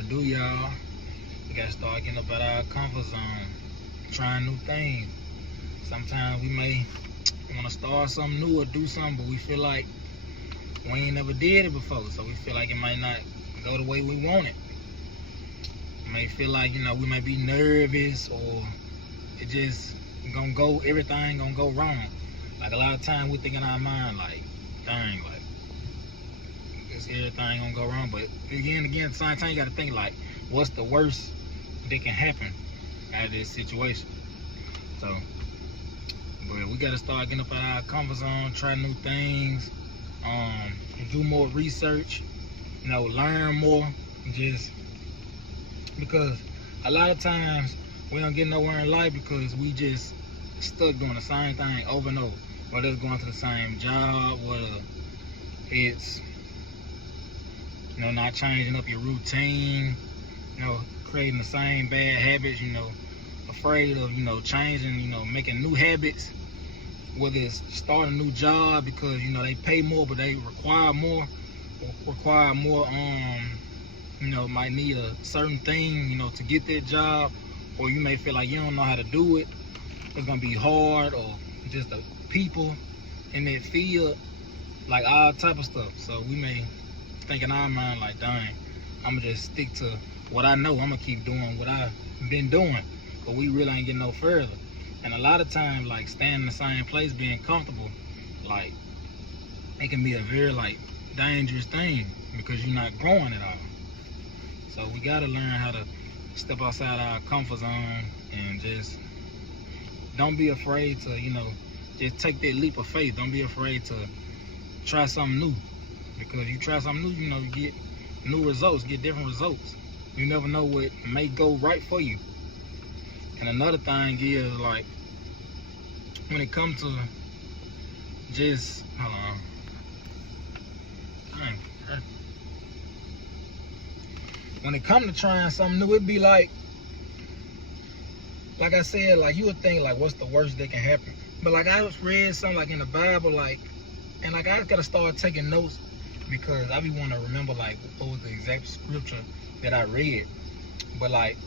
to do, y'all. We gotta start getting up out our comfort zone, trying new things. Sometimes we may want to start something new or do something, but we feel like we ain't never did it before, so we feel like it might not go the way we want it. We may feel like, we might be nervous, or it just gonna go, everything gonna go wrong. Like a lot of times we think in our mind like, dang, like everything gonna go wrong. But again, at the same time, you gotta think like, what's the worst that can happen out of this situation? So, but we gotta start getting up out of our comfort zone, try new things, do more research, learn more. Just because a lot of times we don't get nowhere in life because we just stuck doing the same thing over and over. Whether it's going to the same job, whether it's not changing up your routine, creating the same bad habits, afraid of changing, making new habits. Whether it's starting a new job because they pay more but they require more, might need a certain thing to get that job, or you may feel like you don't know how to do it, it's gonna be hard, or just the people in that field, like all type of stuff. So we may think in our mind like, dang, I'm gonna just stick to what I know. I'm gonna keep doing what I've been doing, but we really ain't getting no further. And a lot of times, like staying in the same place, being comfortable, like it can be a very dangerous thing because you're not growing at all. So we gotta learn how to step outside our comfort zone and just don't be afraid to, just take that leap of faith. Don't be afraid to try something new, because you try something new, you get new results, get different results. You never know what may go right for you. And another thing is, like, when it comes to just, hold on. When it comes to trying something new, it'd be like I said, like you would think like, what's the worst that can happen? But like I just read something like in the Bible, and I gotta start taking notes because I be want to remember like what was the exact scripture that I read. But like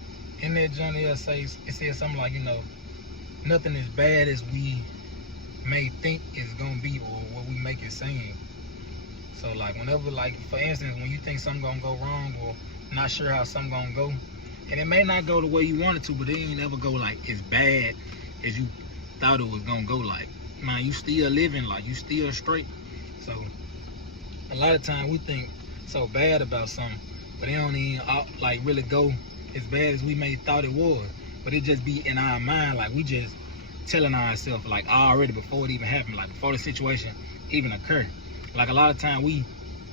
in that journey, it says something like, nothing as bad as we may think it's gonna be or what we make it seem. So like whenever, like for instance, when you think something gonna go wrong or not sure how something gonna go, and it may not go the way you want it to, but it ain't ever go like as bad as you thought it was gonna go. Like, man, you still living, like you still straight. So a lot of times we think so bad about something, but it don't even like really go as bad as we may thought it was. But it just be in our mind, like we just telling ourselves like already before it even happened, like before the situation even occurred. Like a lot of time we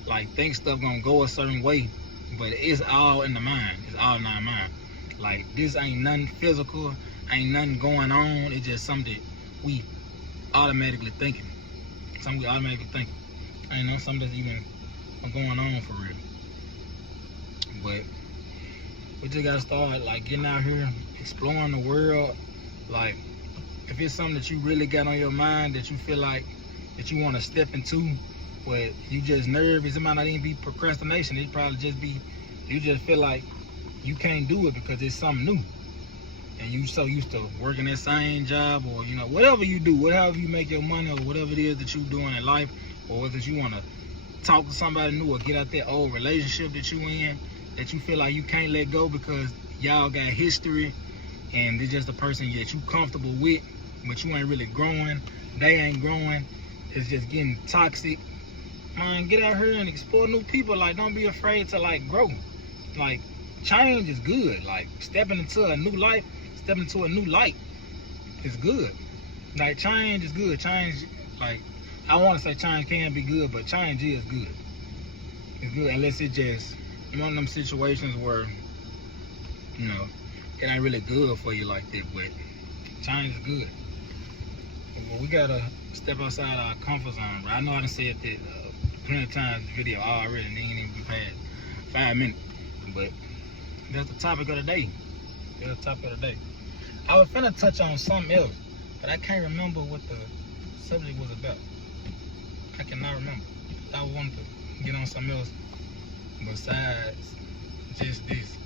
like think stuff gonna go a certain way, but it's all in the mind. It's all in our mind. Like this ain't nothing physical, ain't nothing going on. It's just something that we automatically thinking. Something we automatically thinking. Something that's even going on for real. But we just gotta start like getting out here, exploring the world. Like if it's something that you really got on your mind that you feel like that you want to step into, but you just nervous, it might not even be procrastination. It probably just be you just feel like you can't do it because it's something new, and you so used to working that same job, or whatever you do, whatever you make your money, or whatever it is that you doing in life, or whether you want to talk to somebody new or get out that old relationship that you in, that you feel like you can't let go because y'all got history and it's just a person that you comfortable with, but you ain't really growing, they ain't growing, it's just getting toxic. Man, get out here and explore new people. Like, don't be afraid to like grow. Like, change is good. Like, stepping into a new life, stepping into a new light is good. Like, change is good. Change, like, I want to say change can be good, but change is good. It's good unless it's just one of them situations where, it ain't really good for you like that, but change is good. But we gotta step outside our comfort zone, right? I know I done said that plenty of times in the video already, and it ain't even past 5 minutes. But that's the topic of the day. That's the topic of the day. I was finna touch on something else, but I can't remember what the subject was about. I cannot remember. I wanted to get on something else besides just this.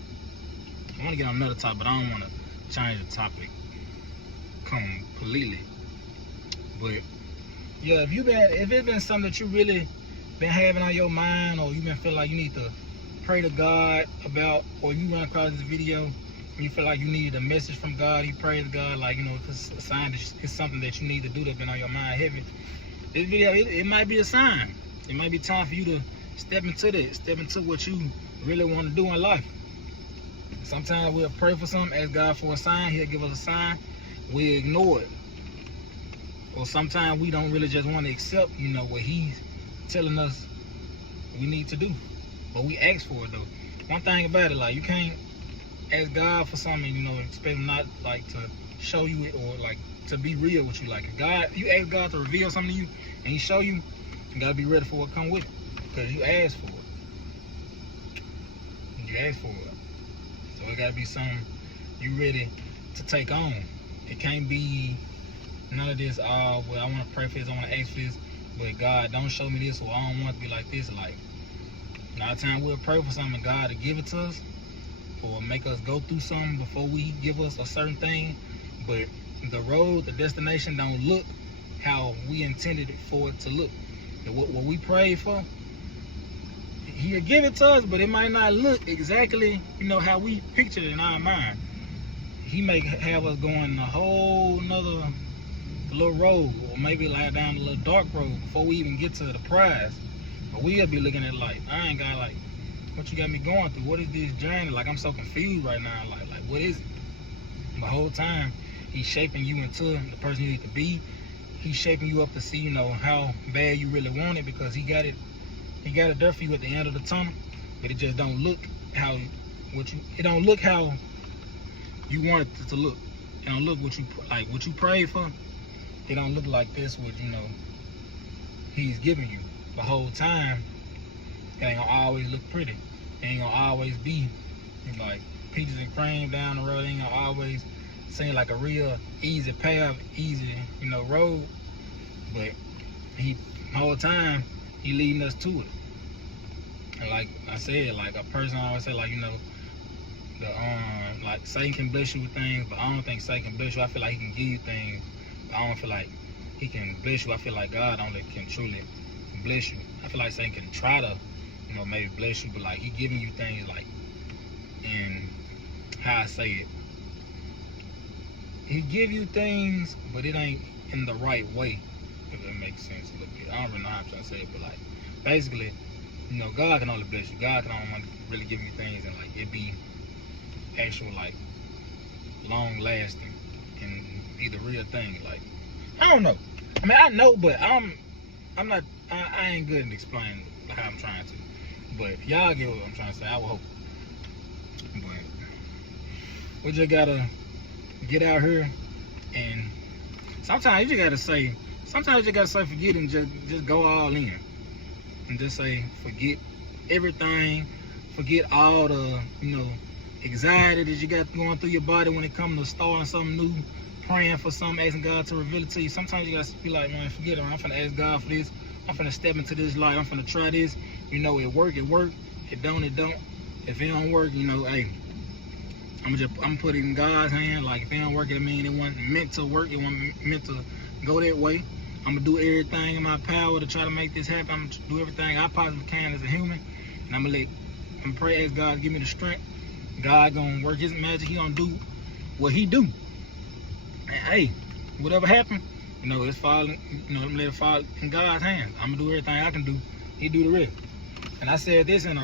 want to get on another topic, but I don't want to change the topic completely. But yeah, if it's been something that you really been having on your mind, or you been feeling like you need to pray to God about, or you run across this video and you feel like you need a message from God, you pray to God, like, if it's a sign that it's something that you need to do that's been on your mind heavy, this video, it might be a sign. It might be time for you to step into what you really want to do in life. Sometimes we'll pray for something, ask God for a sign, he'll give us a sign, we ignore it. Or sometimes we don't really just want to accept, what he's telling us we need to do. But we ask for it though. One thing about it, like, you can't ask God for something, expect him not like to show you it, or like to be real with you. Like, if you ask God to reveal something to you and he show you, you gotta be ready for what come with it. Because you asked for it. You asked for it. So it gotta be something you ready to take on. It can't be none of this, well, I want to pray for this, I want to ask for this, but God, don't show me this, or I don't want it to be like this. Like, a lot of times we'll pray for something, God to give it to us, or make us go through something before we give us a certain thing, but the road, the destination don't look how we intended it for it to look. What we prayed for, he'll give it to us, but it might not look exactly, how we pictured it in our mind. He may have us going a whole nother little road, or maybe like down a little dark road before we even get to the prize. But we'll be looking at it like, I ain't got, like, what you got me going through? What is this journey? Like, I'm so confused right now. Like what is it? The whole time he's shaping you into the person you need to be. He's shaping you up to see, how bad you really want it, because he got it there for you at the end of the tunnel. But it just don't look how it don't look how you want it to look. It don't look what you prayed for. It don't look like this, what he's giving you. The whole time, it ain't gonna always look pretty. It ain't gonna always be like peaches and cream down the road. It ain't gonna always seem like a real easy path, easy, road. But the whole time, he leading us to it. And like I said, like a person always say, like, like Satan can bless you with things, but I don't think Satan can bless you. I feel like he can give you things, but I don't feel like he can bless you. I feel like God only can truly bless you. I feel like Satan can try to, maybe bless you, but like he giving you things, like, in how I say it, he give you things, but it ain't in the right way, if that makes sense a little bit. I don't really know how I'm trying to say it, but like, basically, God can only bless you. God can only really give you things, and like it be actual, like, long lasting and be the real thing. Like, I don't know. I mean, I know, but I'm not. I ain't good at explaining how I'm trying to. But y'all get what I'm trying to say. I will hope. But we just gotta get out here, and sometimes you just gotta say. Sometimes you just gotta say forget and just go all in, and just say forget everything. Forget all the anxiety that you got going through your body when it comes to starting something new, praying for something, asking God to reveal it to you. Sometimes you gotta be like, man, forget it. I'm finna ask God for this. I'm finna step into this life. I'm finna try this. It work. It don't. If it don't work, hey, I'm put it in God's hand. Like, if it don't work, it mean it wasn't meant to work. It wasn't meant to go that way. I'm gonna do everything in my power to try to make this happen. I'm gonna do everything I possibly can as a human, and I'm gonna pray, ask God to give me the strength. God gonna work his magic. He gonna do what he do. And hey, whatever happen, it's falling. I'm let it fall in God's hands. I'm gonna do everything I can do. He do the rest. And I said this in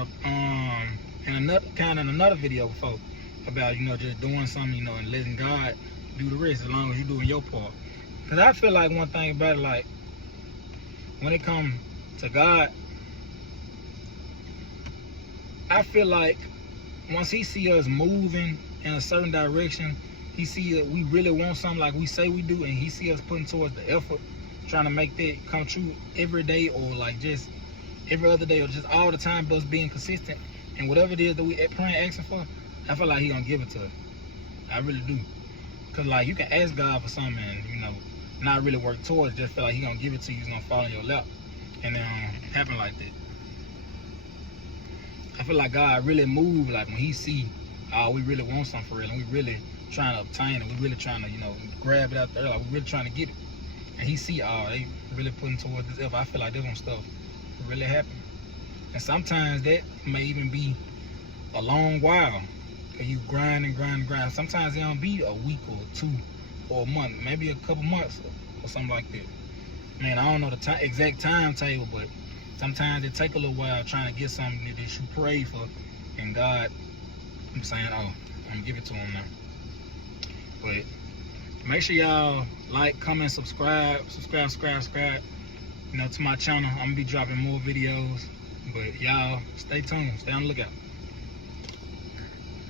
another video before about just doing something, and letting God do the rest as long as you're doing your part. Cause I feel like one thing about it, like when it comes to God, I feel like once he see us moving in a certain direction, he see that we really want something like we say we do, and he see us putting towards the effort, trying to make that come true every day, or like just every other day, or just all the time, but us being consistent. And whatever it is that we praying, asking for, I feel like he gonna give it to us. I really do. Cause like you can ask God for something and not really work towards it, just feel like he gonna give it to you, it's gonna fall in your lap. And then happen like that. I feel like God really moved, like when he see we really want something for real, and we really trying to obtain it. We really trying to, you know, grab it out there. Like, we really trying to get it. And he see, they really putting towards this effort. I feel like this one stuff really happening. And sometimes that may even be a long while. Cause you grind and grind and grind. Sometimes it don't be a week or two or a month, maybe a couple months or something like that. Man, I don't know the exact timetable, but sometimes it take a little while trying to get something that you pray for, and God, I'm saying, I'm gonna give it to him now. But make sure y'all like, comment, subscribe, you know, to my channel. I'm gonna be dropping more videos, but y'all stay tuned, stay on the lookout.